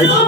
Oh